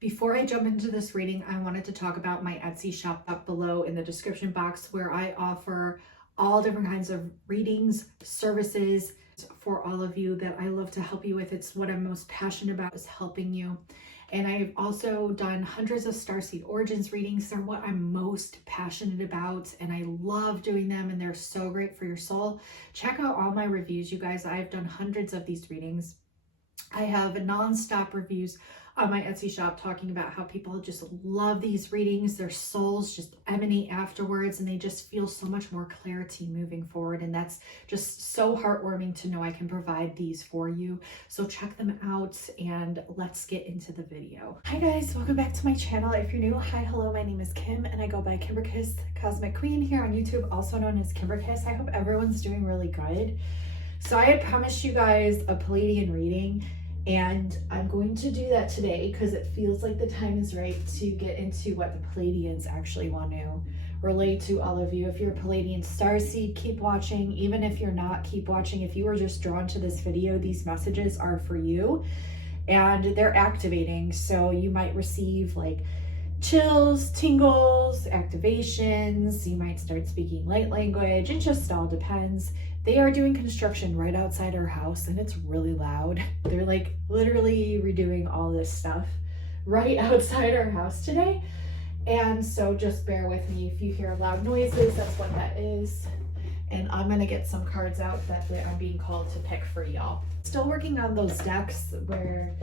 Before I jump into this reading, I wanted to talk about my Etsy shop up below in the description box, where I offer all different kinds of readings, services for all of you that I love to help you with. It's what I'm most passionate about, is helping you. And I've also done hundreds of Starseed Origins readings. They're what I'm most passionate about, and I love doing them, and they're so great for your soul. Check out all my reviews, you guys. I've done hundreds of these readings. I have non-stop reviews on my Etsy shop talking about how people just love these readings. Their souls just emanate afterwards, and they just feel so much more clarity moving forward. And that's just so heartwarming to know I can provide these for you. So check them out, and let's get into the video. Hi guys, welcome back to my channel. If you're new, hi, hello, my name is Kim, and I go by Kimberkiss Cosmic Queen here on YouTube, also known as Kimberkiss. I hope everyone's doing really good. So I had promised you guys a Pleiadian reading, and I'm going to do that today because it feels like the time is right to get into what the Pleiadians actually want to relate to all of you. If you're a Pleiadian Starseed, keep watching. Even if you're not, keep watching. If you were just drawn to this video, these messages are for you, and they're activating. So you might receive like chills, tingles, activations. You might start speaking light language. It just all depends. They are doing construction right outside our house, and it's really loud. They're like literally redoing all this stuff right outside our house today. And so just bear with me if you hear loud noises. That's what that is. And I'm gonna get some cards out that I'm being called to pick for y'all. Still working on those decks where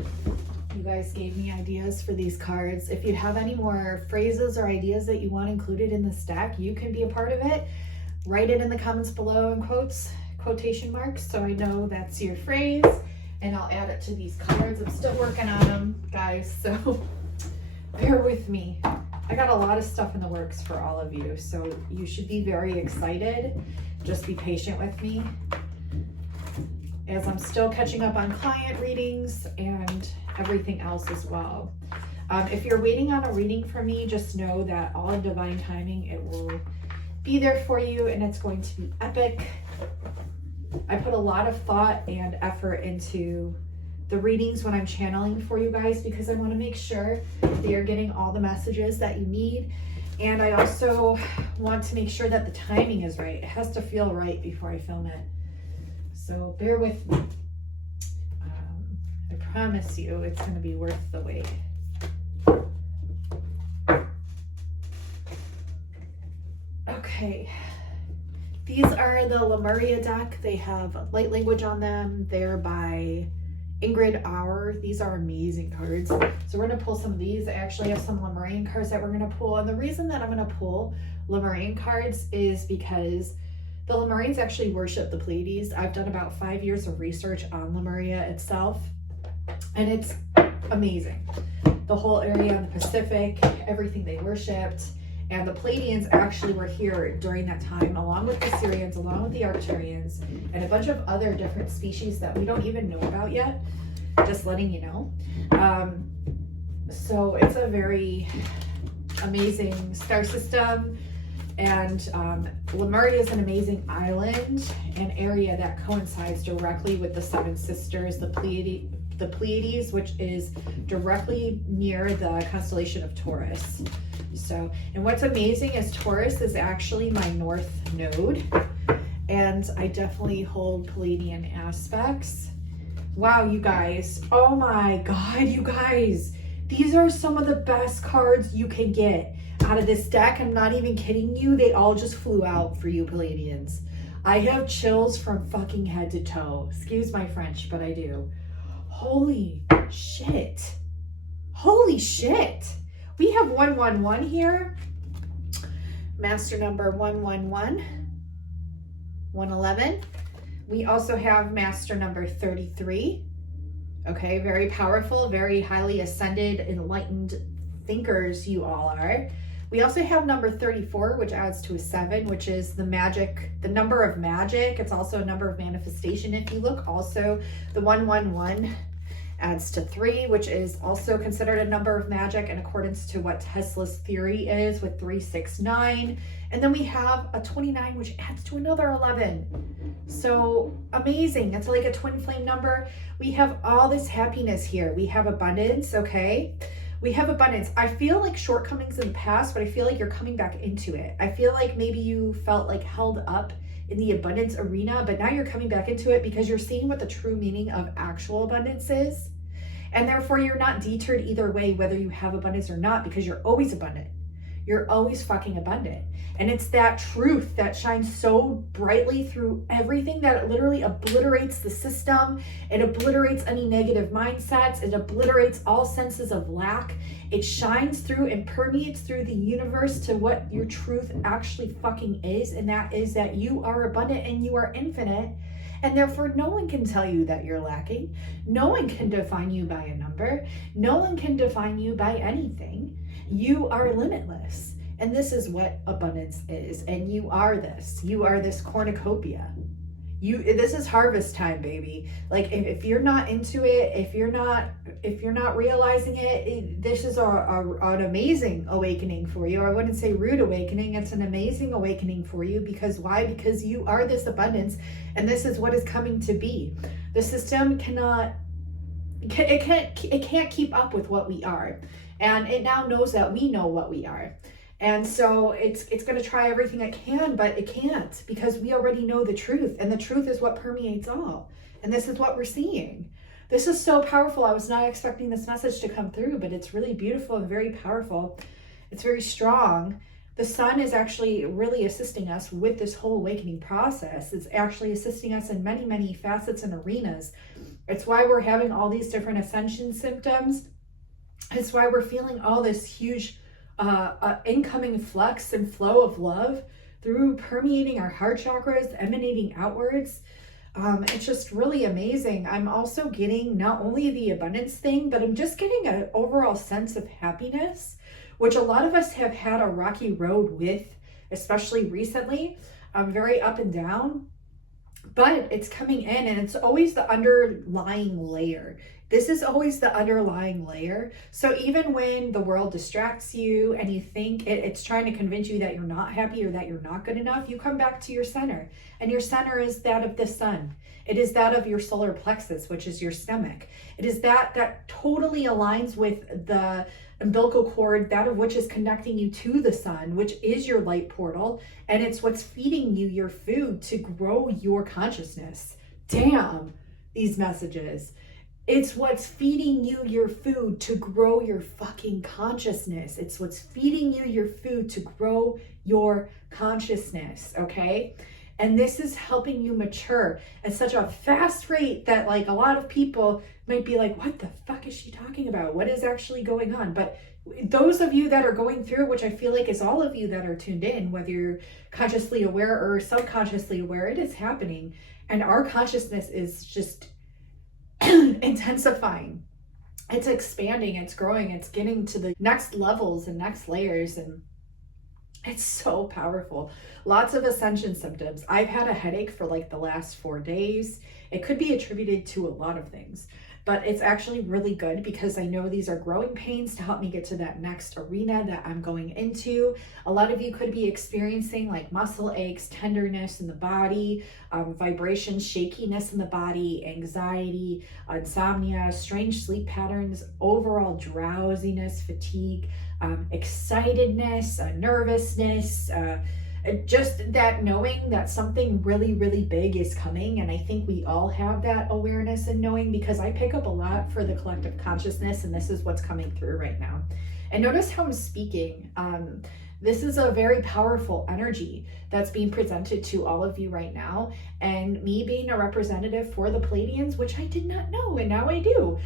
you guys gave me ideas for these cards. If you have any more phrases or ideas that you want included in this deck, you can be a part of it. Write it in the comments below in quotation marks, so I know that's your phrase, and I'll add it to these cards. I'm still working on them, guys, so bear with me. I got a lot of stuff in the works for all of you, so you should be very excited. Just be patient with me as I'm still catching up on client readings and everything else as well. If you're waiting on a reading from me, just know that all in divine timing, it will be there for you, and it's going to be epic. I put a lot of thought and effort into the readings when I'm channeling for you guys, because I want to make sure that you're getting all the messages that you need. And I also want to make sure that the timing is right. It has to feel right before I film it. So bear with me. I promise you it's going to be worth the wait. Okay, these are the Lemuria deck. They have light language on them. They're by Ingrid Auer. These are amazing cards. So we're going to pull some of these. I actually have some Lemurian cards that we're going to pull. And the reason that I'm going to pull Lemurian cards is because the Lemurians actually worship the Pleiades. I've done about 5 years of research on Lemuria itself, and it's amazing. The whole area in the Pacific, everything they worshipped. And the Pleiadians actually were here during that time, along with the Syrians, along with the Arcturians, and a bunch of other different species that we don't even know about yet, just letting you know. So it's a very amazing star system, and Lemuria is an amazing island and area that coincides directly with the Seven Sisters, the Pleiades, which is directly near the constellation of Taurus. So, and what's amazing is Taurus is actually my north node, and I definitely hold Pleiadian aspects. Wow, you guys. Oh my God, you guys. These are some of the best cards you can get out of this deck. I'm not even kidding you. They all just flew out for you Pleiadians. I have chills from fucking head to toe. Excuse my French, but I do. Holy shit. Holy shit. We have 111 here. Master number 111. 111. We also have master number 33. Okay, very powerful, very highly ascended, enlightened thinkers you all are. We also have number 34, which adds to a 7, which is the magic, the number of magic. It's also a number of manifestation. If you look also, the 111 adds to 3, which is also considered a number of magic in accordance to what Tesla's theory is with 369. And then we have a 29, which adds to another 11. So amazing. It's like a twin flame number. We have all this happiness here. We have abundance, okay? We have abundance. I feel like shortcomings in the past, but I feel like you're coming back into it. I feel like maybe you felt like held up in the abundance arena, but now you're coming back into it because you're seeing what the true meaning of actual abundance is. And therefore you're not deterred either way, whether you have abundance or not, because you're always abundant. You're always fucking abundant. And it's that truth that shines so brightly through everything that it literally obliterates the system. It obliterates any negative mindsets. It obliterates all senses of lack. It shines through and permeates through the universe to what your truth actually fucking is. And that is that you are abundant and you are infinite. And therefore, no one can tell you that you're lacking. No one can define you by a number. No one can define you by anything. You are limitless. And this is what abundance is. And you are this. You are this cornucopia. This is harvest time, baby. Like if you're not into it, if you're not realizing it, this is an amazing awakening for you. I wouldn't say rude awakening. It's an amazing awakening for you. Because why? Because you are this abundance, and this is what is coming to be. The system can't keep up with what we are, and it now knows that we know what we are. And so it's going to try everything it can, but it can't, because we already know the truth, and the truth is what permeates all. And this is what we're seeing. This is so powerful. I was not expecting this message to come through, but it's really beautiful and very powerful. It's very strong. The sun is actually really assisting us with this whole awakening process. It's actually assisting us in many, many facets and arenas. It's why we're having all these different ascension symptoms. It's why we're feeling all this huge incoming flux and flow of love through permeating our heart chakras, emanating outwards. It's just really amazing. I'm also getting not only the abundance thing, but I'm just getting an overall sense of happiness, which a lot of us have had a rocky road with, especially recently. Very up and down, but it's coming in, and it's always the underlying layer. This is always the underlying layer. So even when the world distracts you and you think it's trying to convince you that you're not happy or that you're not good enough, you come back to your center. And your center is that of the sun. It is that of your solar plexus, which is your stomach. It is that totally aligns with the umbilical cord, that of which is connecting you to the sun, which is your light portal. And it's what's feeding you your food to grow your consciousness. Damn, these messages. It's what's feeding you your food to grow your fucking consciousness. It's what's feeding you your food to grow your consciousness, okay? And this is helping you mature at such a fast rate that like a lot of people might be like, what the fuck is she talking about? What is actually going on? But those of you that are going through, which I feel like is all of you that are tuned in, whether you're consciously aware or subconsciously aware, it is happening. And our consciousness is just intensifying. It's expanding, it's growing, it's getting to the next levels and next layers, and it's so powerful. Lots of ascension symptoms. I've had a headache for like the last 4 days. It could be attributed to a lot of things, but it's actually really good because I know these are growing pains to help me get to that next arena that I'm going into. A lot of you could be experiencing like muscle aches, tenderness in the body, vibration, shakiness in the body, anxiety, insomnia, strange sleep patterns, overall drowsiness, fatigue, excitedness, nervousness, just that knowing that something really, really big is coming. And I think we all have that awareness and knowing, because I pick up a lot for the collective consciousness, and this is what's coming through right now. And notice how I'm speaking. This is a very powerful energy that's being presented to all of you right now. And me being a representative for the Pleiadians, which I did not know, and now I do.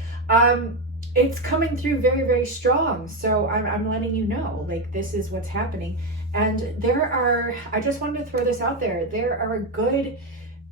It's coming through very, very strong. So I'm letting you know, like, this is what's happening. And I just wanted to throw this out there. There are good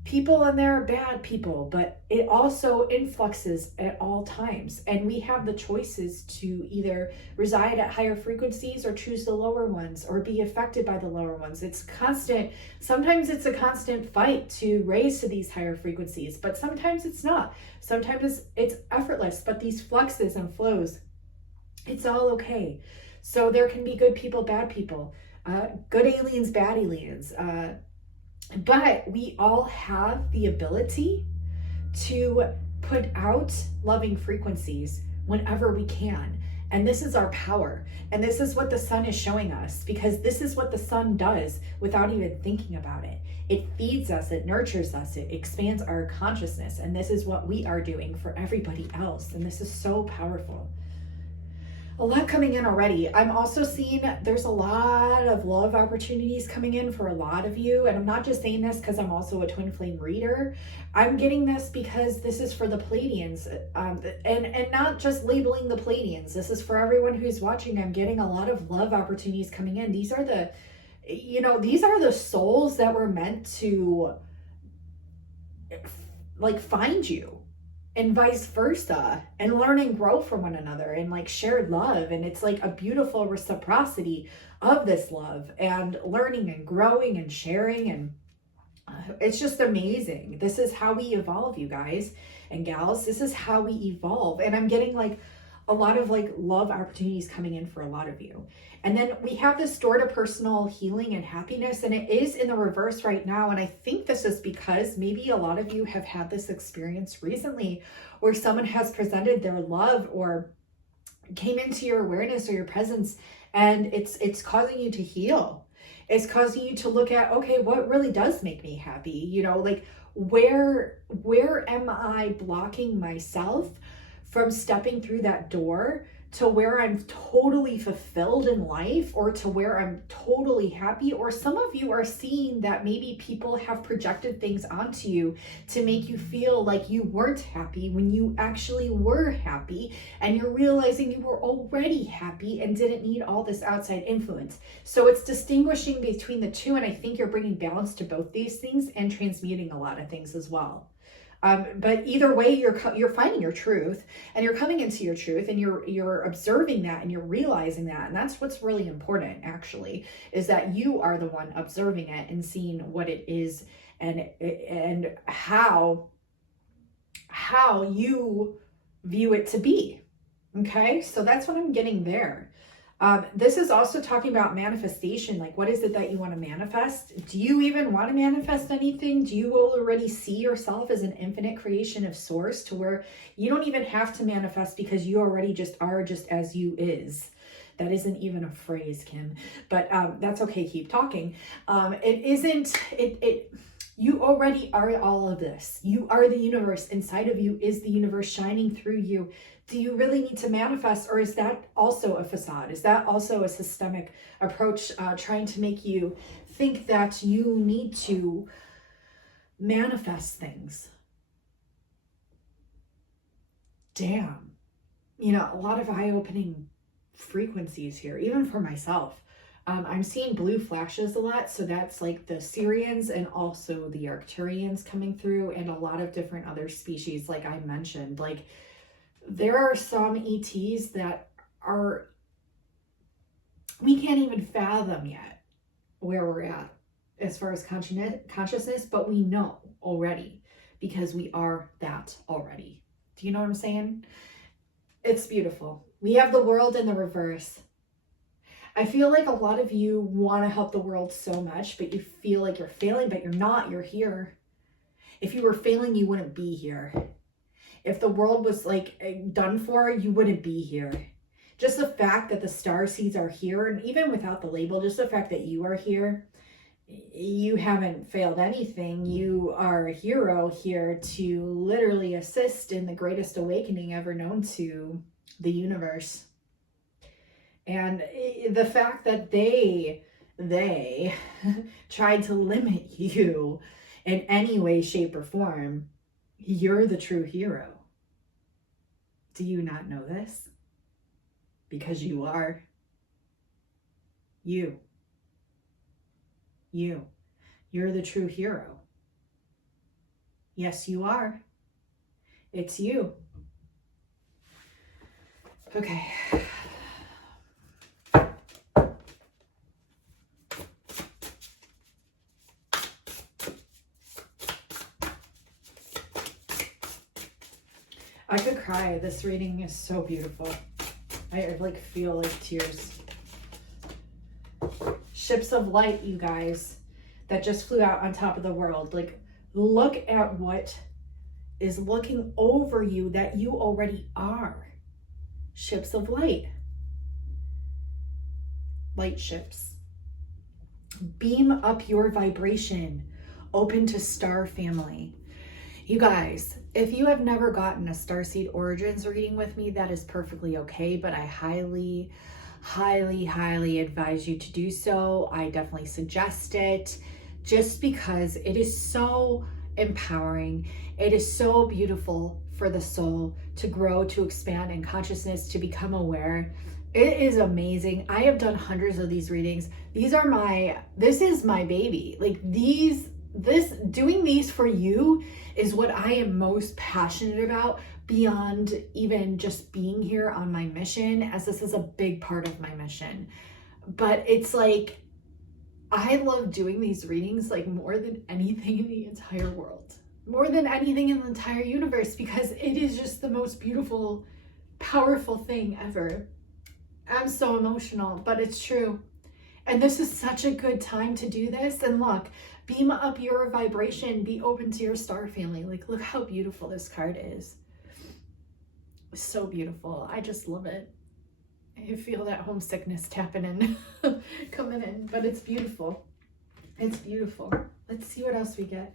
people and there are bad people, but it also influxes at all times. And we have the choices to either reside at higher frequencies or choose the lower ones or be affected by the lower ones. It's constant. Sometimes it's a constant fight to raise to these higher frequencies, but sometimes it's not. Sometimes it's effortless, but these fluxes and flows, it's all okay. So there can be good people, bad people, good aliens, bad aliens, but we all have the ability to put out loving frequencies whenever we can. And this is our power. And this is what the sun is showing us, because this is what the sun does without even thinking about it. It feeds us, it nurtures us, it expands our consciousness. And this is what we are doing for everybody else. And this is so powerful. A lot coming in already. I'm also seeing there's a lot of love opportunities coming in for a lot of you. And I'm not just saying this because I'm also a twin flame reader. I'm getting this because this is for the Pleiadians, and not just labeling the Pleiadians. This is for everyone who's watching. I'm getting a lot of love opportunities coming in. These are the, these are the souls that were meant to like find you. And vice versa, and learn and grow from one another, and like shared love. And it's like a beautiful reciprocity of this love, and learning and growing and sharing. And it's just amazing. This is how we evolve, you guys and gals. This is how we evolve. And I'm getting like a lot of like love opportunities coming in for a lot of you. And then we have this door to personal healing and happiness, and it is in the reverse right now. And I think this is because maybe a lot of you have had this experience recently where someone has presented their love or came into your awareness or your presence, and it's causing you to heal. It's causing you to look at, okay, what really does make me happy? Like where am I blocking myself from stepping through that door to where I'm totally fulfilled in life, or to where I'm totally happy? Or some of you are seeing that maybe people have projected things onto you to make you feel like you weren't happy when you actually were happy, and you're realizing you were already happy and didn't need all this outside influence. So it's distinguishing between the two, and I think you're bringing balance to both these things and transmuting a lot of things as well. But either way, you're finding your truth, and you're coming into your truth, and you're observing that, and you're realizing that. And that's what's really important, actually, is that you are the one observing it and seeing what it is, and how you view it to be. Okay, so that's what I'm getting there. This is also talking about manifestation. Like, what is it that you want to manifest? Do you even want to manifest anything? Do you already see yourself as an infinite creation of source, to where you don't even have to manifest because you already just are, just as you is? That isn't even a phrase, Kim, but that's okay. Keep talking. You already are all of this. You are the universe. Inside of you is the universe shining through you. Do you really need to manifest, or is that also a facade? Is that also a systemic approach trying to make you think that you need to manifest things? Damn. A lot of eye-opening frequencies here, even for myself. I'm seeing blue flashes a lot, so that's like the Syrians and also the Arcturians coming through, and a lot of different other species, like I mentioned. Like, there are some ETs that we can't even fathom yet where we're at as far as consciousness, but we know already, because we are that already. Do you know what I'm saying? It's beautiful. We have the world in the reverse. I feel like a lot of you want to help the world so much, but you feel like you're failing, but you're not. You're here. If you were failing, you wouldn't be here. If the world was like done for, you wouldn't be here. Just the fact that the starseeds are here, and even without the label, just the fact that you are here, you haven't failed anything. You are a hero here to literally assist in the greatest awakening ever known to the universe. And the fact that they tried to limit you in any way, shape, or form, you're the true hero. Do you not know this? Because you are. You're the true hero. Yes, you are. It's you. Okay. I could cry. This reading is so beautiful. I like feel like tears. Ships of light, you guys, that just flew out on top of the world. Like, look at what is looking over you that you already are. Ships of light. light ships. Beam up your vibration. Open to star family. You guys, if you have never gotten a Starseed Origins reading with me, that is perfectly okay, but I highly, highly, highly advise you to do so. I definitely suggest it just because it is so empowering. It is so beautiful for the soul to grow, to expand in consciousness, to become aware. It is amazing. I have done hundreds of these readings. This is my baby. Like doing these for you is what I am most passionate about, beyond even just being here on my mission, as this is a big part of my mission. But it's like, I love doing these readings like more than anything in the entire world, more than anything in the entire universe, because it is just the most beautiful, powerful thing ever. I'm so emotional, but it's true. And this is such a good time to do this. And look, beam up your vibration, be open to your star family. Like, look how beautiful this card is. It's so beautiful. I just love it. I feel that homesickness tapping in, coming in, but it's beautiful. It's beautiful. Let's see what else we get.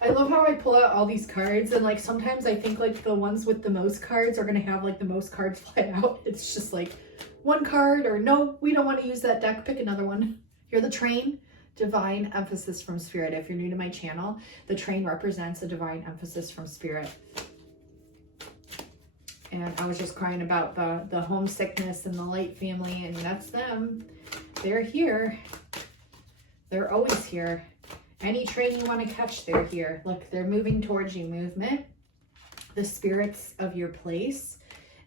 I love how I pull out all these cards, and like sometimes I think like the ones with the most cards are going to have like the most cards fly out. It's just like one card, or no, we don't want to use that deck, pick another one. You're the train. Divine emphasis from spirit. If you're new to my channel, the train represents a divine emphasis from spirit. And I was just crying about the homesickness and the light family, and that's them. They're here. They're always here. Any train you want to catch, they're here. Look, they're moving towards you. Movement. The spirits of your place.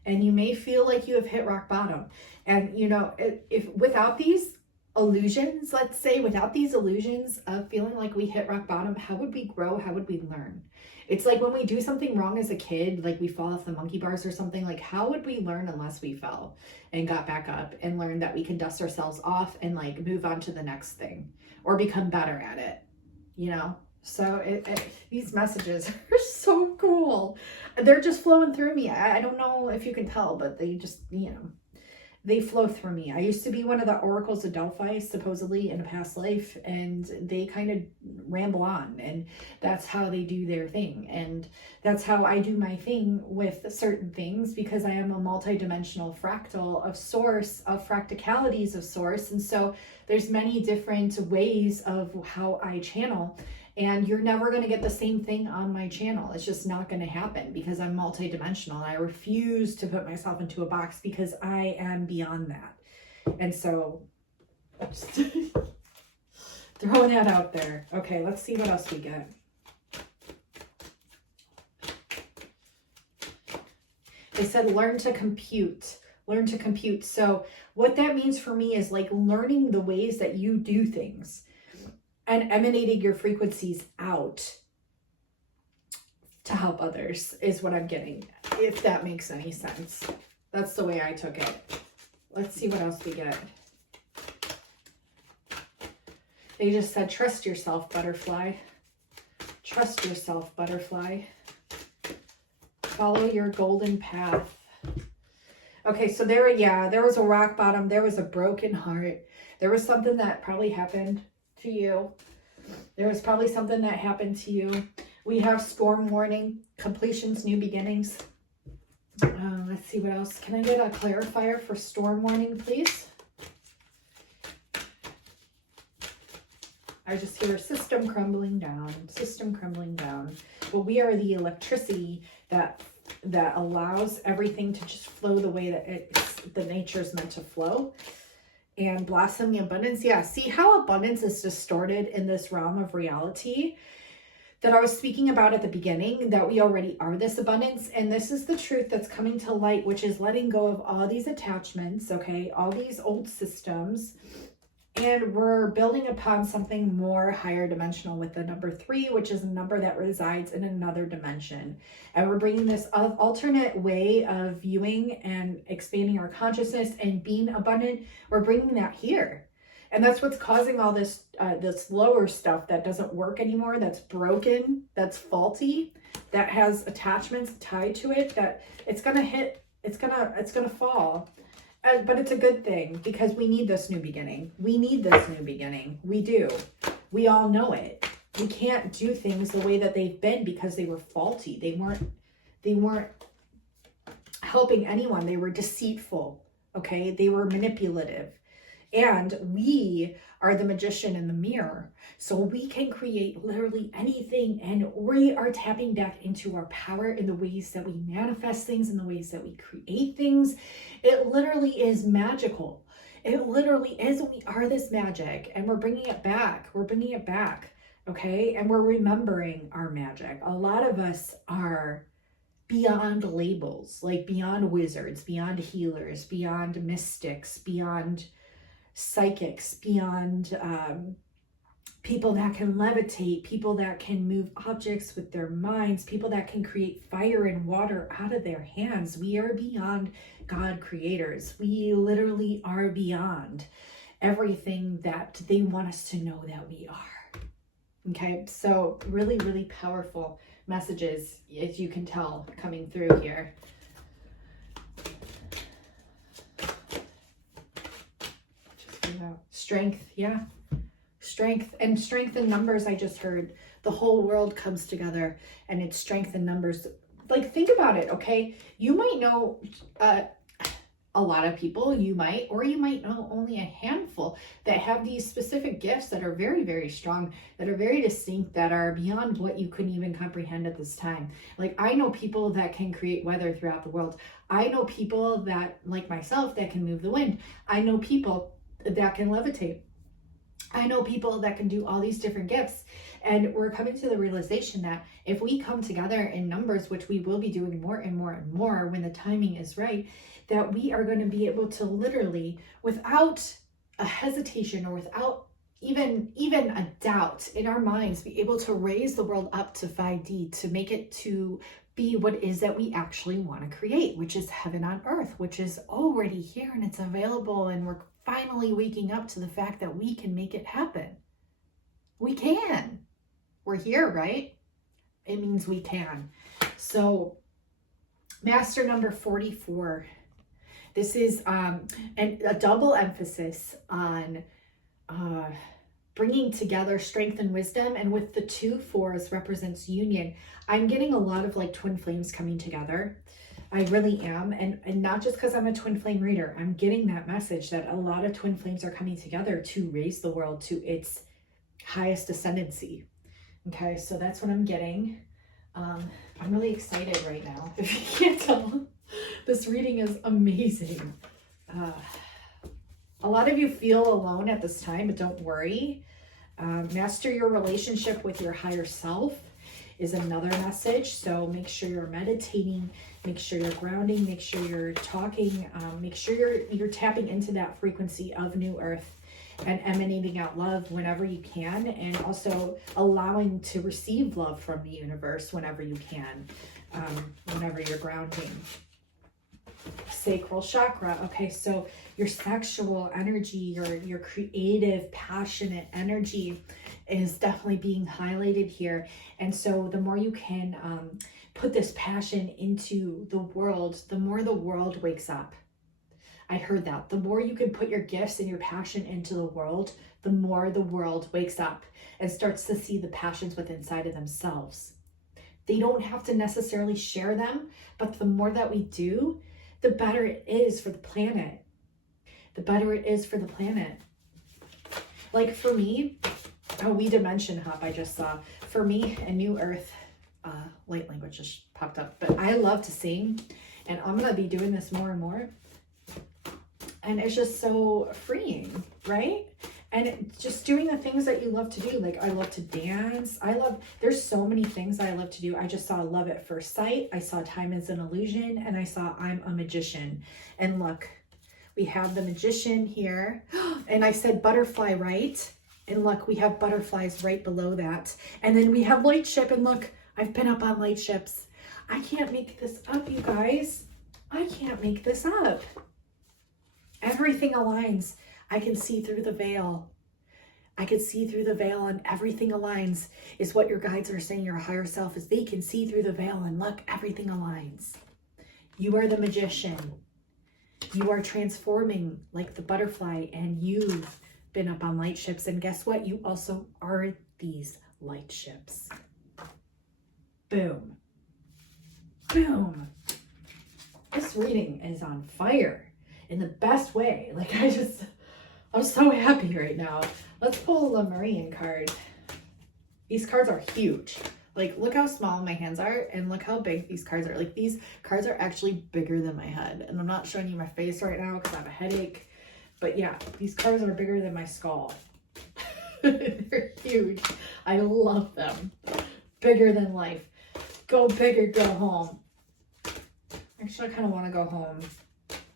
And you may feel like you have hit rock bottom. And you know, if without these illusions, let's say, without these illusions of feeling like we hit rock bottom, how would we grow? How would we learn? It's like when we do something wrong as a kid, like we fall off the monkey bars or something, like how would we learn unless we fell and got back up and learned that we can dust ourselves off and like move on to the next thing or become better at it, you know? So these messages are so cool. They're just flowing through me. I don't know if you can tell, but they just, you know, they flow through me. I used to be one of the oracles of Delphi, supposedly in a past life, and they kind of ramble on, and that's how they do their thing. And that's how I do my thing with certain things, because I am a multidimensional fractal of source, of fracticalities of source. And so there's many different ways of how I channel. And you're never going to get the same thing on my channel. It's just not going to happen, because I'm multidimensional. I refuse to put myself into a box, because I am beyond that. And so just throwing that out there. Okay, let's see what else we get. They said learn to compute. Learn to compute. So what that means for me is like learning the ways that you do things and emanating your frequencies out to help others is what I'm getting, if that makes any sense. That's the way I took it. Let's see what else we get. They just said, trust yourself, butterfly. Trust yourself, butterfly. Follow your golden path. Okay, so there was a rock bottom. There was a broken heart. There was something that probably happened to you. There was probably something that happened to you. We have storm warning, completions, new beginnings. Let's see what else. Can I get a clarifier for storm warning, please? I just hear system crumbling down, system crumbling down. But we are the electricity that allows everything to just flow the way that the nature is meant to flow. And blossoming abundance. Yeah, see how abundance is distorted in this realm of reality that I was speaking about at the beginning, that we already are this abundance. And this is the truth that's coming to light, which is letting go of all these attachments, okay, all these old systems. And we're building upon something more higher dimensional with the number 3, which is a number that resides in another dimension. And we're bringing this alternate way of viewing and expanding our consciousness and being abundant. We're bringing that here. And that's what's causing all this, this lower stuff that doesn't work anymore, that's broken, that's faulty, that has attachments tied to it, that it's going to hit It's gonna fall. But it's a good thing, because we need this new beginning. We need this new beginning. We do. We all know it. We can't do things the way that they've been because they were faulty. They weren't helping anyone. They were deceitful. Okay? They were manipulative. And we are the magician in the mirror. So we can create literally anything, and we are tapping back into our power in the ways that we manifest things, in the ways that we create things. It literally is magical. It literally is. We are this magic, and we're bringing it back. We're bringing it back. Okay? And we're remembering our magic. A lot of us are beyond labels, like beyond wizards, beyond healers, beyond mystics, beyond psychics, beyond people that can levitate, people that can move objects with their minds, people that can create fire and water out of their hands. We are beyond God creators. We literally are beyond everything that they want us to know that we are. Okay, so really, really powerful messages, as you can tell, coming through here. Strength, yeah. Strength in numbers. I just heard the whole world comes together, and it's strength in numbers. Like, think about it, okay? You might know a lot of people, you might know only a handful that have these specific gifts that are very, very strong, that are very distinct, that are beyond what you couldn't even comprehend at this time. Like, I know people that can create weather throughout the world. I know people that, like myself, that can move the wind. I know people that can levitate. I know people that can do all these different gifts. And we're coming to the realization that if we come together in numbers, which we will be doing more and more and more when the timing is right, that we are going to be able to literally, without a hesitation or without even a doubt in our minds, be able to raise the world up to 5D, to make it to be what it is that we actually want to create, which is heaven on earth, which is already here and it's available, and we're finally waking up to the fact that we can make it happen. We can. We're here, right? It means we can. So, master number 44. This is a double emphasis on bringing together strength and wisdom. And with the 2 4s represents union. I'm getting a lot of like twin flames coming together. I really am. And not just because I'm a twin flame reader. I'm getting that message that a lot of twin flames are coming together to raise the world to its highest ascendancy. Okay, so that's what I'm getting. I'm really excited right now. If you can't tell, this reading is amazing. A lot of you feel alone at this time, but don't worry. Master your relationship with your higher self is another message. So make sure you're meditating, make sure you're grounding, make sure you're talking, make sure you're tapping into that frequency of New Earth and emanating out love whenever you can, and also allowing to receive love from the universe whenever you can, whenever you're grounding. Sacral chakra. Okay, so your sexual energy, your creative, passionate energy is definitely being highlighted here. And so the more you can put this passion into the world, the more the world wakes up. I heard that. The more you can put your gifts and your passion into the world, the more the world wakes up and starts to see the passions within inside of themselves. They don't have to necessarily share them, but the more that we do, the better it is for the planet. The better it is for the planet. Like for me, we dimension hop, I just saw. For me, a New Earth, light language just popped up. But I love to sing, and I'm going to be doing this more and more. And it's just so freeing, right? And just doing the things that you love to do. Like, I love to dance. There's so many things I love to do. I just saw Love at First Sight. I saw Time is an Illusion. And I saw I'm a Magician. And look, we have the Magician here. And I said butterfly, right? And look, we have butterflies right below that. And then we have Light Ship. And look, I've been up on light ships. I can't make this up, you guys. I can't make this up. Everything aligns. I can see through the veil. I can see through the veil, and everything aligns is what your guides are saying. Your higher self is they can see through the veil, and look, everything aligns. You are the magician. You are transforming like the butterfly, and you've been up on light ships. And guess what? You also are these light ships. Boom. Boom. This reading is on fire in the best way. Like, I'm so happy right now. Let's pull a Lemurian card. These cards are huge. Like, look how small my hands are and look how big these cards are. Like, these cards are actually bigger than my head. And I'm not showing you my face right now because I have a headache. But yeah, these cards are bigger than my skull. They're huge. I love them. Bigger than life. Go big or go home. Actually, I kind of want to go home.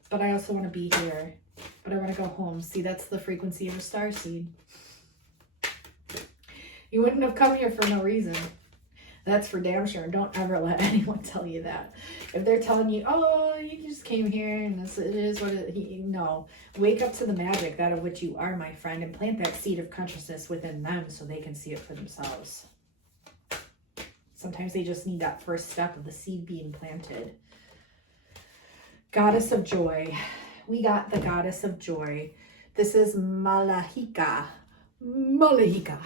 But I also want to be here. But I want to go home. See, that's the frequency of a starseed. You wouldn't have come here for no reason. That's for damn sure. Don't ever let anyone tell you that. If they're telling you, oh, you just came here and it is what it is. No. Wake up to the magic, that of which you are, my friend, and plant that seed of consciousness within them so they can see it for themselves. Sometimes they just need that first step of the seed being planted. Goddess of Joy. We got the Goddess of Joy. This is Malahika. Malahika.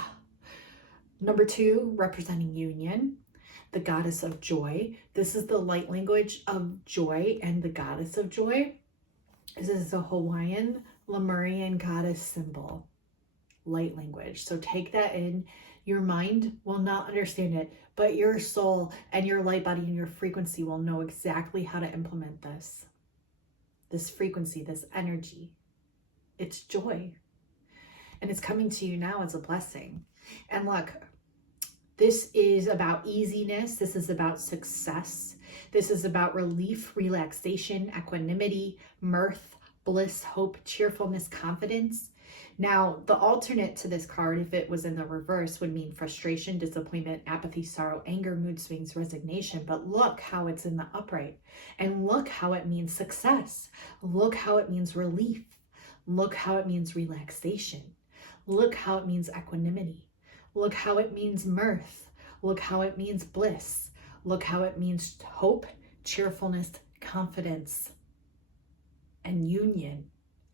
Number 2, representing union, the Goddess of Joy. This is the light language of joy and the Goddess of Joy. This is a Hawaiian Lemurian goddess symbol, light language. So take that in. Your mind will not understand it, but your soul and your light body and your frequency will know exactly how to implement this. This frequency, this energy. It's joy. And it's coming to you now as a blessing. And look, this is about easiness. This is about success. This is about relief, relaxation, equanimity, mirth, bliss, hope, cheerfulness, confidence. Now, the alternate to this card, if it was in the reverse, would mean frustration, disappointment, apathy, sorrow, anger, mood swings, resignation. But look how it's in the upright. And look how it means success. Look how it means relief. Look how it means relaxation. Look how it means equanimity. Look how it means mirth. Look how it means bliss. Look how it means hope, cheerfulness, confidence, and union,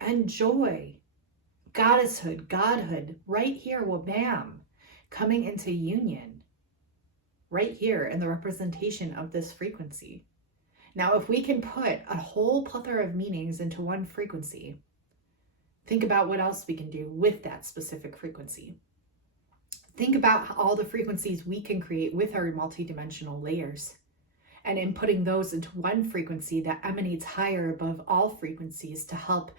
and joy. Goddesshood, godhood, right here, well, bam, coming into union, right here in the representation of this frequency. Now, if we can put a whole plethora of meanings into one frequency, think about what else we can do with that specific frequency. Think about all the frequencies we can create with our multidimensional layers. And in putting those into one frequency that emanates higher above all frequencies to help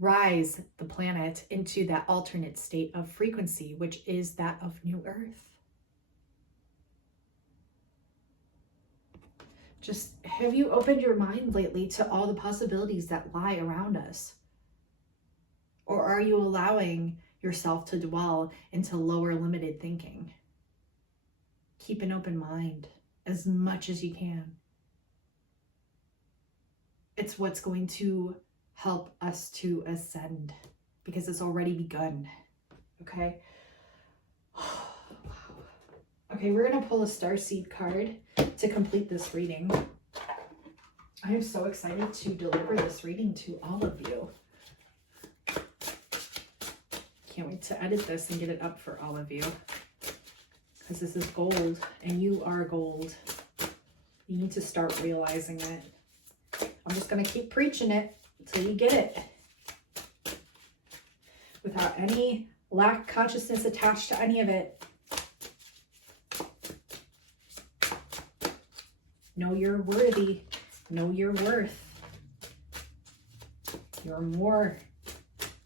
rise the planet into that alternate state of frequency, which is that of New Earth. Just, have you opened your mind lately to all the possibilities that lie around us? Or are you allowing yourself to dwell into lower limited thinking? Keep an open mind as much as you can. It's what's going to help us to ascend because it's already begun. Okay. Wow. Okay, we're going to pull a Starseed card to complete this reading. I am so excited to deliver this reading to all of you. Can't wait to edit this and get it up for all of you because this is gold and you are gold. You need to start realizing it. I'm just going to keep preaching it until you get it without any lack consciousness attached to any of it. Know you're worthy. Know your worth. You're more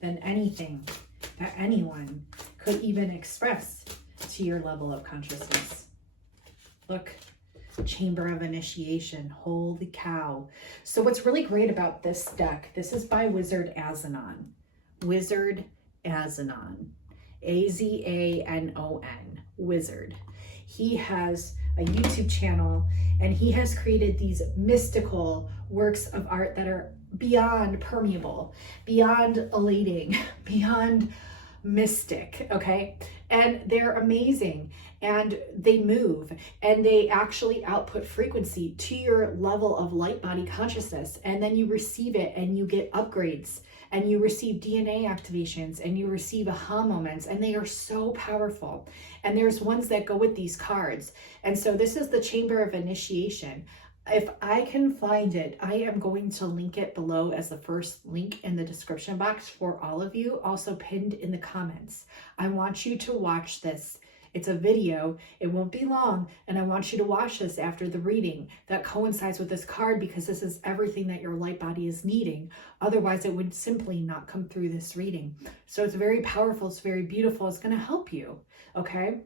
than anything that anyone could even express to your level of consciousness. Look, Chamber of Initiation. Holy cow. So what's really great about this deck, this is by Wizard Azanon. Wizard Azanon. A-Z-A-N-O-N. Wizard. He has a YouTube channel and he has created these mystical works of art that are beyond permeable, beyond elating, beyond mystic, okay? And they're amazing, and they move, and they actually output frequency to your level of light body consciousness, and then you receive it and you get upgrades, and you receive DNA activations, and you receive aha moments, and they are so powerful. And there's ones that go with these cards. And so this is the Chamber of Initiation. If I can find it, I am going to link it below as the first link in the description box for all of you, also pinned in the comments. I want you to watch this. It's a video, it won't be long, and I want you to watch this after the reading that coincides with this card, because this is everything that your light body is needing. Otherwise, it would simply not come through this reading. So it's very powerful, it's very beautiful, it's going to help you, okay?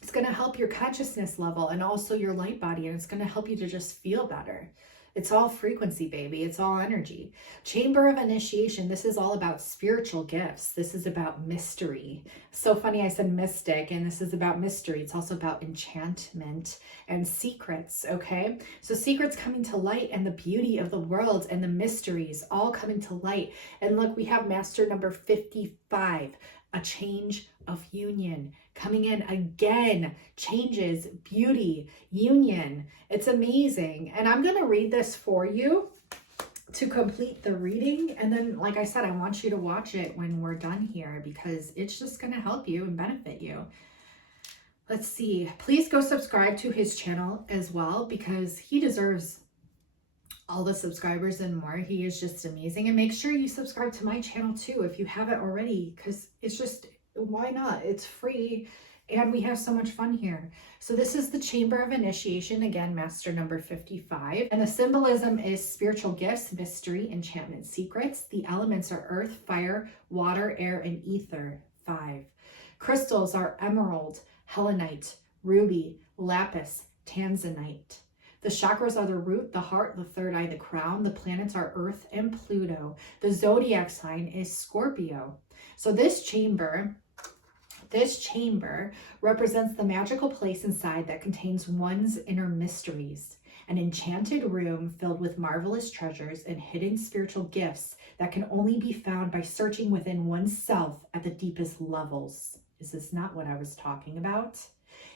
It's going to help your consciousness level and also your light body, and it's going to help you to just feel better. It's all frequency, baby. It's all energy. Chamber of Initiation. This is all about spiritual gifts. This is about mystery. So funny I said mystic, and this is about mystery. It's also about enchantment and secrets, okay? So secrets coming to light, and the beauty of the world and the mysteries all coming to light. And look, we have master number 55, a change of union. Coming in again, changes, beauty, union. It's amazing. And I'm going to read this for you to complete the reading. And then, like I said, I want you to watch it when we're done here, because it's just going to help you and benefit you. Let's see. Please go subscribe to his channel as well, because he deserves all the subscribers and more. He is just amazing. And make sure you subscribe to my channel too if you haven't already, because it's just, why not? It's free and we have so much fun here. So this is the Chamber of Initiation, again, master number 55. And the symbolism is spiritual gifts, mystery, enchantment, secrets. The elements are earth, fire, water, air, and ether. 5. Crystals are emerald, helenite, ruby, lapis, tanzanite. The chakras are the root, the heart, the third eye, the crown. The planets are Earth and Pluto. The zodiac sign is Scorpio. So this chamber represents the magical place inside that contains one's inner mysteries. An enchanted room filled with marvelous treasures and hidden spiritual gifts that can only be found by searching within oneself at the deepest levels. Is this not what I was talking about?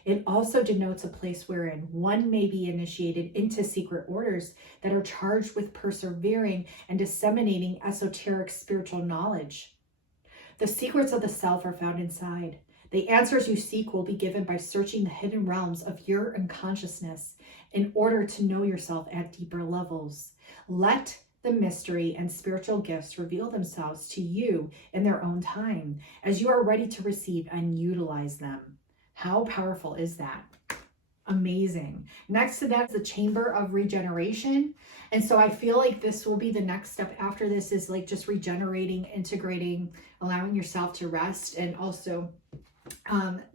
It also denotes a place wherein one may be initiated into secret orders that are charged with persevering and disseminating esoteric spiritual knowledge. The secrets of the self are found inside. The answers you seek will be given by searching the hidden realms of your unconsciousness in order to know yourself at deeper levels. Let the mystery and spiritual gifts reveal themselves to you in their own time as you are ready to receive and utilize them. How powerful is that? Amazing. Next to that is the Chamber of Regeneration. And so I feel like this will be the next step after this, is like just regenerating, integrating, allowing yourself to rest, and also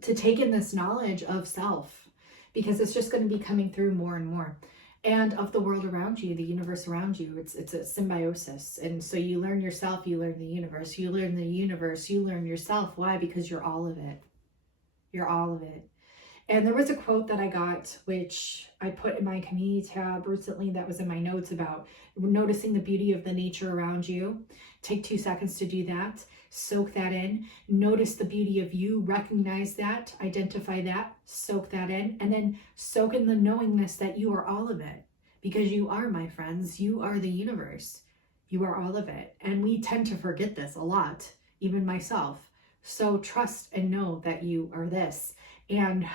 to take in this knowledge of self, because it's just going to be coming through more and more, and of the world around you, the universe around you. It's a symbiosis. And so you learn yourself, you learn the universe, you learn the universe, you learn yourself. Why? Because you're all of it. You're all of it. And there was a quote that I got, which I put in my community tab recently, that was in my notes, about noticing the beauty of the nature around you. Take 2 seconds to do that. Soak that in. Notice the beauty of you. Recognize that. Identify that. Soak that in. And then soak in the knowingness that you are all of it. Because you are, my friends. You are the universe. You are all of it. And we tend to forget this a lot, even myself. So trust and know that you are this. And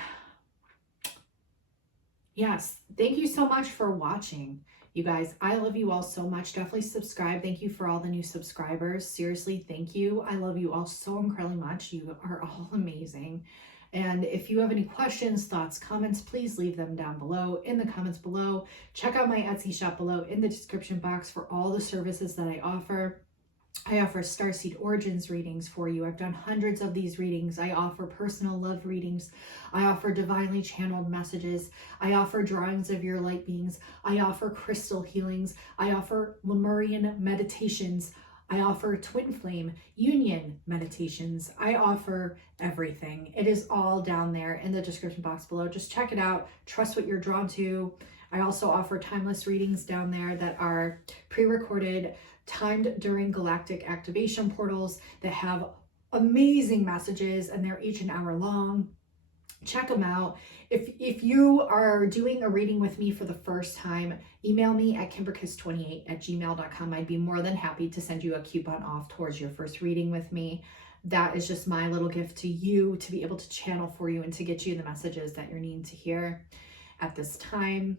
yes, thank you so much for watching, you guys. I love you all so much. Definitely subscribe. Thank you for all the new subscribers. Seriously, thank you. I love you all so incredibly much. You are all amazing. And if you have any questions, thoughts, comments, please leave them down below in the comments below. Check out my Etsy shop below in the description box for all the services that I offer. I offer Starseed Origins readings for you. I've done hundreds of these readings. I offer personal love readings. I offer divinely channeled messages. I offer drawings of your light beings. I offer crystal healings. I offer Lemurian meditations. I offer twin flame union meditations. I offer everything. It is all down there in the description box below. Just check it out. Trust what you're drawn to. I also offer timeless readings down there that are pre-recorded, timed during galactic activation portals, that have amazing messages, and they're each an hour long. Check them out. If you are doing a reading with me for the first time, email me at kimberkiss28@gmail.com. I'd be more than happy to send you a coupon off towards your first reading with me. That is just my little gift to you, to be able to channel for you and to get you the messages that you're needing to hear at this time.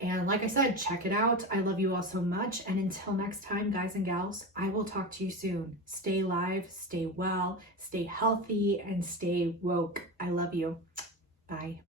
And like I said, check it out. I love you all so much. And until next time, guys and gals, I will talk to you soon. Stay live, stay well, stay healthy, and stay woke. I love you. Bye.